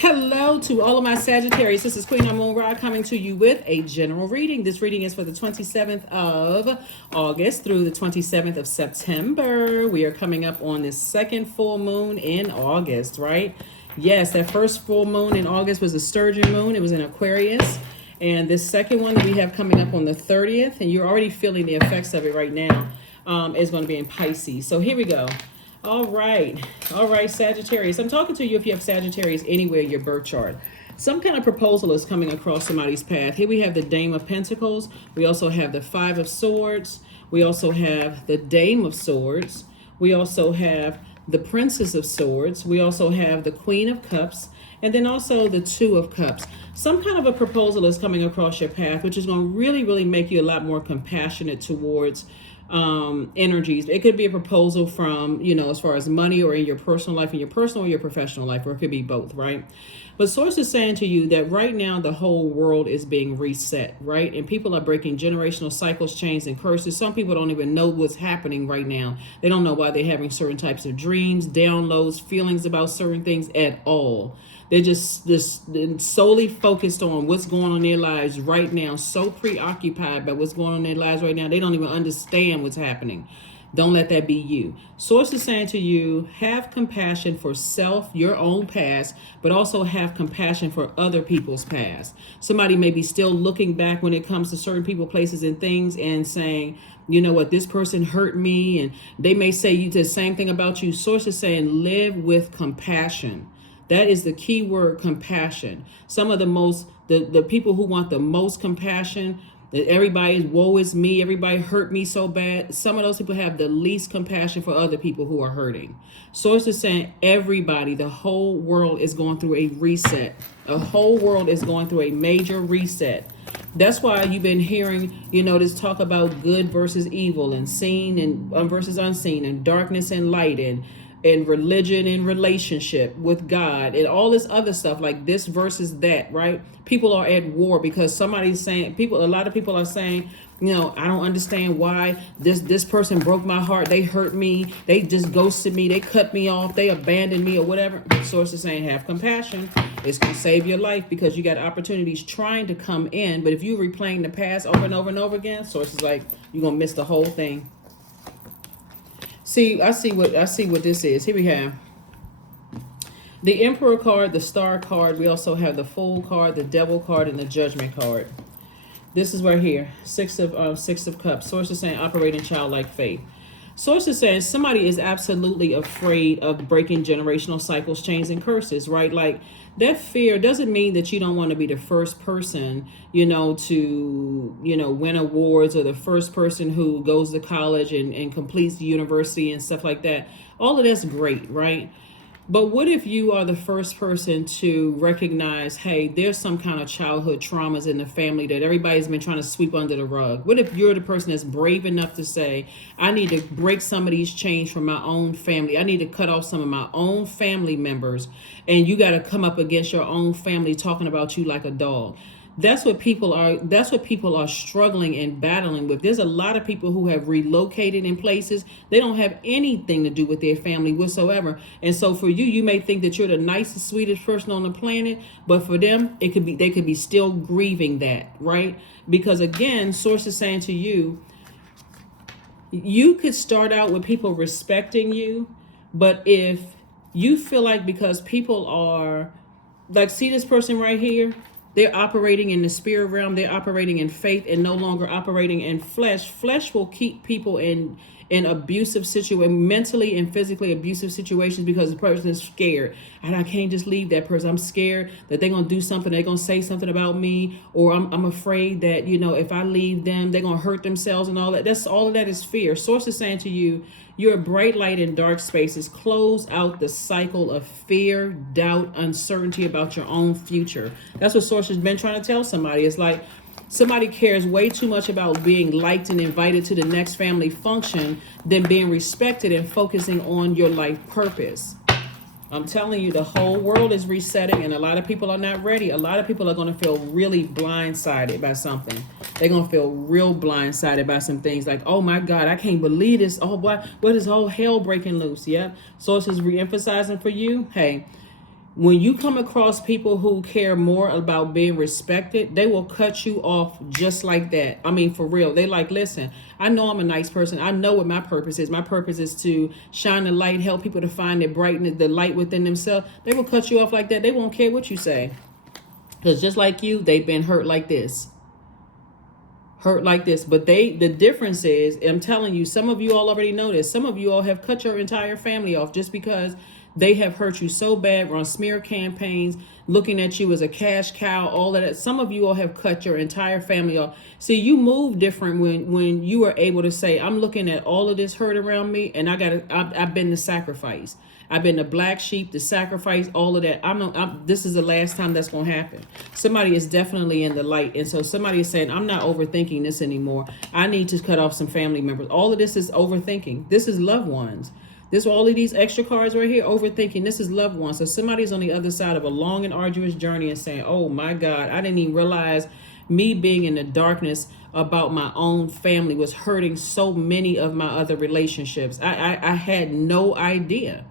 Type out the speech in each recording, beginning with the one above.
Hello to all of my Sagittarius. This is Queen Amun Ra coming to you with a general reading. This reading is for the 27th of August through the 27th of September. We are coming up on this second full moon in August, right? Yes, that first full moon in August was a sturgeon moon. It was in Aquarius. And this second one that we have coming up on the 30th, and you're already feeling the effects of it right now, is going to be in Pisces. So here we go. All right, Sagittarius. I'm talking to you if you have Sagittarius anywhere in your birth chart. Some kind of proposal is coming across somebody's path. Here we have the Dame of Pentacles. We also have the Five of Swords. We also have the Dame of Swords. We also have the Princess of Swords. We also have the Queen of Cups. And then also the Two of Cups. Some kind of a proposal is coming across your path, which is going to really make you a lot more compassionate towards energies. It could be a proposal from, as far as money, or in your personal life, in your personal or your professional life, or it could be both, right? But source is saying to you that right now the whole world is being reset, right? And people are breaking generational cycles, chains, and curses. Some people don't even know what's happening right now. They don't know why they're having certain types of dreams, downloads, feelings about certain things at all. They're just solely focused on what's going on in their lives right now, so preoccupied by what's going on in their lives right now, they don't even understand what's happening. Don't let that be you. Source is saying to you, have compassion for self, your own past, but also have compassion for other people's past. Somebody may be still looking back when it comes to certain people, places, and things and saying, you know what, this person hurt me, and they may say you the same thing about you. Source is saying, live with compassion. That is the key word, compassion. Some of the people who want the most compassion, that everybody's woe is me, everybody hurt me so bad. Some of those people have the least compassion for other people who are hurting. Source is saying everybody, the whole world is going through a reset. The whole world is going through a major reset. That's why you've been hearing, this talk about good versus evil, and seen and versus unseen, and darkness and light, and religion and relationship with God, and all this other stuff, like this versus that, right? People are at war because somebody's saying, a lot of people are saying, I don't understand why this person broke my heart. They hurt me. They just ghosted me. They cut me off. They abandoned me, or whatever. Source is saying, have compassion. It's going to save your life, because you got opportunities trying to come in. But if you're replaying the past over and over and over again, source is like, you're going to miss the whole thing. I see what this is. Here we have the Emperor card, the Star card. We also have the Fool card, the Devil card, and the Judgment card. This is right here, Six of Cups. Source is saying, operate in childlike faith. Source is saying somebody is absolutely afraid of breaking generational cycles, chains, and curses, right? Like, that fear doesn't mean that you don't want to be the first person, to, win awards, or the first person who goes to college and completes the university and stuff like that. All of that's great, right? But what if you are the first person to recognize, hey, there's some kind of childhood traumas in the family that everybody's been trying to sweep under the rug? What if you're the person that's brave enough to say, I need to break some of these chains from my own family. I need to cut off some of my own family members. And you got to come up against your own family talking about you like a dog. That's what people are struggling and battling with. There's a lot of people who have relocated in places. They don't have anything to do with their family whatsoever. And so for you, you may think that you're the nicest, sweetest person on the planet, but for them, they could be still grieving that, right? Because again, source is saying to you, you could start out with people respecting you, but if you feel like, because people are like, see this person right here? They're operating in the spirit realm. They're operating in faith and no longer operating in flesh. Flesh will keep people in abusive situations, mentally and physically abusive situations, because the person is scared. And I can't just leave that person. I'm scared that they're going to do something. They're going to say something about me. Or I'm afraid that, if I leave them, they're going to hurt themselves and all that. All of that is fear. Source is saying to you, you're a bright light in dark spaces. Close out the cycle of fear, doubt, uncertainty about your own future. That's what Source has been trying to tell somebody. It's like somebody cares way too much about being liked and invited to the next family function than being respected and focusing on your life purpose. I'm telling you, the whole world is resetting, and a lot of people are not ready. A lot of people are going to feel really blindsided by something. They're going to feel real blindsided by some things, like, oh my God, I can't believe this. Oh, what is all hell breaking loose? Yep. Source is re-emphasizing for you, hey, When you come across people who care more about being respected, they will cut you off just like that. I mean, for real. They like, listen, I know I'm a nice person. I know what my purpose is. My purpose is to shine the light, help people to find the brightness, the light within themselves. They will cut you off like that. They won't care what you say. Because just like you, they've been hurt like this. Hurt like this. But the difference is, I'm telling you, some of you all already know this. Some of you all have cut your entire family off just because they have hurt you so bad, run smear campaigns, looking at you as a cash cow, all of that. Some of you all have cut your entire family off. See, you move different when you are able to say, I'm looking at all of this hurt around me, and I've been the sacrifice. I've been the black sheep, the sacrifice, all of that. This is the last time that's going to happen. Somebody is definitely in the light. And so somebody is saying, I'm not overthinking this anymore. I need to cut off some family members. All of this is overthinking. This is loved ones. This, all of these extra cards right here, overthinking. This is loved ones. So somebody's on the other side of a long and arduous journey and saying, oh my God, I didn't even realize me being in the darkness about my own family was hurting so many of my other relationships. I had no idea.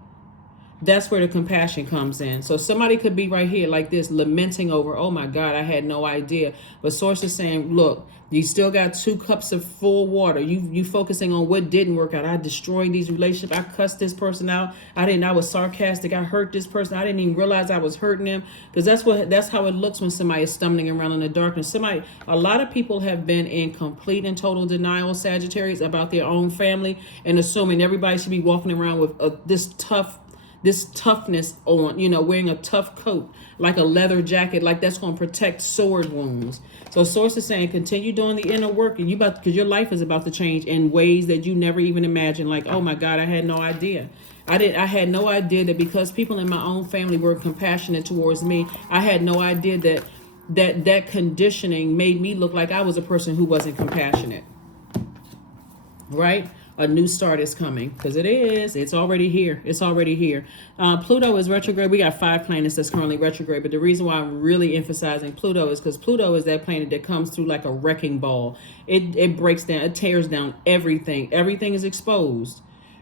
That's where the compassion comes in. So somebody could be right here like this, lamenting over, oh my God, I had no idea. But source is saying, look, you still got 2 cups of full water. You focusing on what didn't work out. I destroyed these relationships. I cussed this person out. I was sarcastic. I hurt this person. I didn't even realize I was hurting them. Because that's how it looks when somebody is stumbling around in the darkness. A lot of people have been in complete and total denial, Sagittarius, about their own family, and assuming everybody should be walking around with this toughness on, wearing a tough coat, like a leather jacket, like that's going to protect sword wounds. So source is saying, continue doing the inner work, and because your life is about to change in ways that you never even imagined. Like, oh my God, I had no idea. I had no idea that because people in my own family were compassionate towards me, I had no idea that conditioning made me look like I was a person who wasn't compassionate. Right? A new start is coming, because it is. It's already here. It's already here. Pluto is retrograde. We got 5 planets that's currently retrograde. But the reason why I'm really emphasizing Pluto is because Pluto is that planet that comes through like a wrecking ball. It breaks down. It tears down everything. Everything is exposed,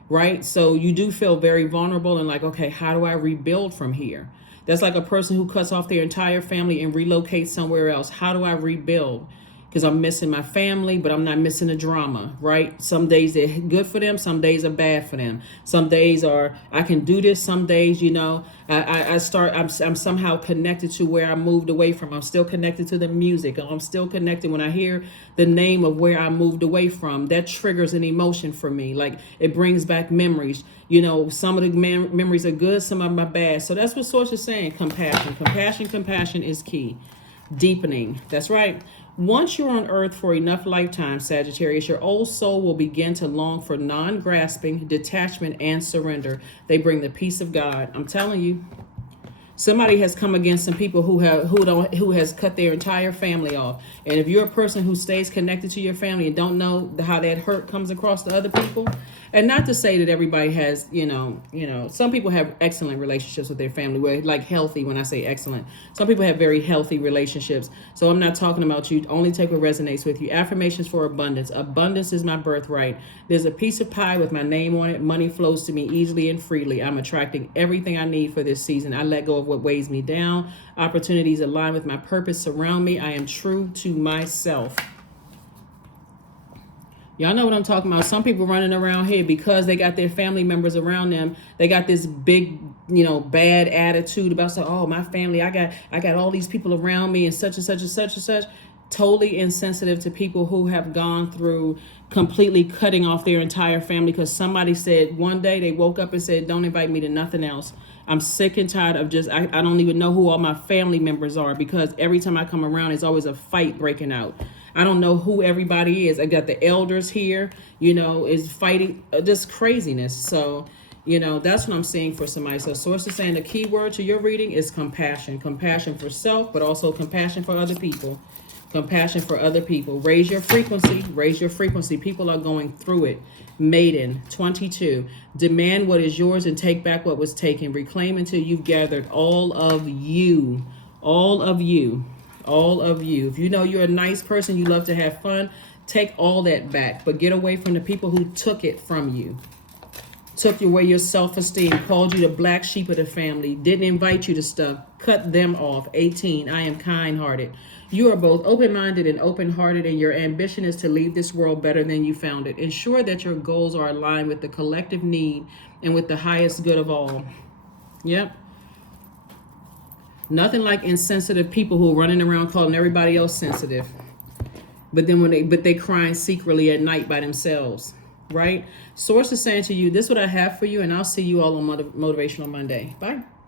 right? So you do feel very vulnerable and like, okay, how do I rebuild from here? That's like a person who cuts off their entire family and relocates somewhere else. How do I rebuild? Because I'm missing my family, but I'm not missing the drama, right? Some days they're good for them. Some days are bad for them. Some days are, I can do this. Some days, I'm somehow connected to where I moved away from. I'm still connected to the music. I'm still connected when I hear the name of where I moved away from. That triggers an emotion for me. Like, it brings back memories. Some of the memories are good, some of them are bad. So that's what Source is saying. Compassion is key. Deepening. That's right. Once you're on earth for enough lifetimes, Sagittarius, your old soul will begin to long for non-grasping, detachment, and surrender. They bring the peace of God. I'm telling you, somebody has come against some people who has cut their entire family off. And if you're a person who stays connected to your family and don't know how that hurt comes across to other people, and not to say that everybody has, some people have excellent relationships with their family, where like healthy. When I say excellent, some people have very healthy relationships. So I'm not talking about you. Only take what resonates with you. Affirmations for abundance. Abundance is my birthright. There's a piece of pie with my name on it. Money flows to me easily and freely. I'm attracting everything I need for this season. I let go of what weighs me down. Opportunities align with my purpose surround me. I am true to myself. Y'all know what I'm talking about. Some people running around here because they got their family members around them. They got this big, bad attitude about saying, oh, my family, I got all these people around me and such and such and such and such. Totally insensitive to people who have gone through completely cutting off their entire family because somebody said one day they woke up and said, don't invite me to nothing else. I'm sick and tired of I don't even know who all my family members are, because every time I come around, it's always a fight breaking out. I don't know who everybody is. I got the elders here, is fighting, just craziness. So, that's what I'm seeing for somebody. So source is saying the key word to your reading is compassion. Compassion for self, but also compassion for other people. Compassion for other people. Raise your frequency. Raise your frequency. People are going through it. Maiden, 22. Demand what is yours and take back what was taken. Reclaim until you've gathered all of you. All of you. All of you. If you know you're a nice person, you love to have fun, take all that back. But get away from the people who took it from you. took away your self-esteem, called you the black sheep of the family, didn't invite you to stuff, cut them off. 18, I am kind-hearted. You are both open-minded and open-hearted, and your ambition is to leave this world better than you found it. Ensure that your goals are aligned with the collective need and with the highest good of all. Yep. Nothing like insensitive people who are running around calling everybody else sensitive. But then they crying secretly at night by themselves. Right? Source is saying to you, this is what I have for you, and I'll see you all on Motivational Monday. Bye.